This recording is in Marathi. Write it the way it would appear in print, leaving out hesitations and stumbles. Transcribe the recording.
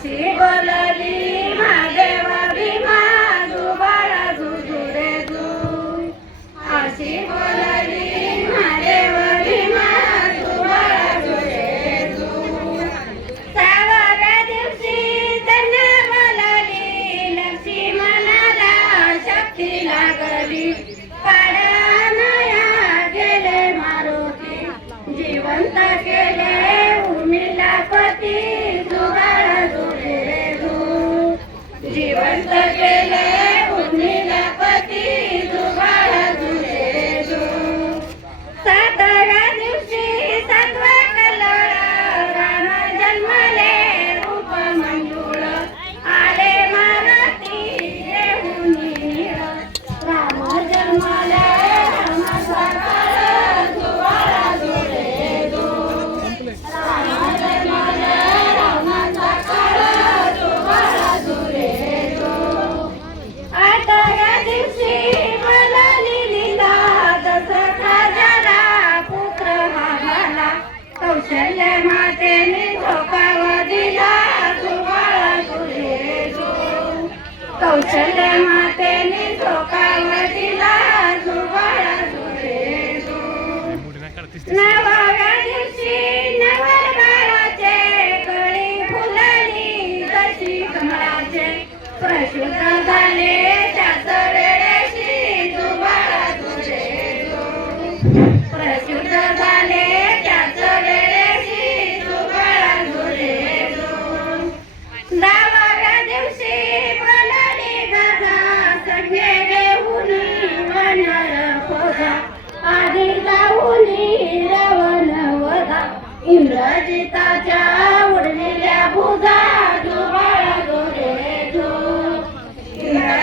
अशी बोलली महादेव भीमा जुबाळ जुजुरे जू अशी बोलली महादेव भीमा जुबाळ जुजुरे जू सावव्या दिवशी त्यांना बोलली लक्ष्मणाला शक्ती लागली पाडणाया गेले मारुती जिवंत केले उर्मिला पती जुगाड जुरे जू जिवंत केले उर्मिला पती जुगाड जुरे जू सातव्या दिवशी सातवा कल्लोळ राम जन्मले रूप मंजुळ आले मारुती येऊन नीळ राम जन्मले राम साकार जुगाड जुरे जू राम जन्मले राम साकार जुगाड जुरे जू आठव्या दिवशी बोलली लीला दशरथा झाला पुत्र हा झाला कौशल्य मातेने झोकाव दिला जुगाड जुरे जू कौशल्य मातेने झोकाव दिला जुगाड जुरे जू नवव्या दिवशी नवल बाळाचे कळी फुलली तशी कमळाचे प्रशुद्ध झाले त्याच वेळेशी जुगाड जुरे जू प्रशुद्ध झाले त्याच वेळेशी जुगाड जुरे जू दहाव्या दिवशी बोलली गदा सगळे घेऊन वनर खोजा आधी जाऊन रावण वधा इंद्रजिताच्या उडणे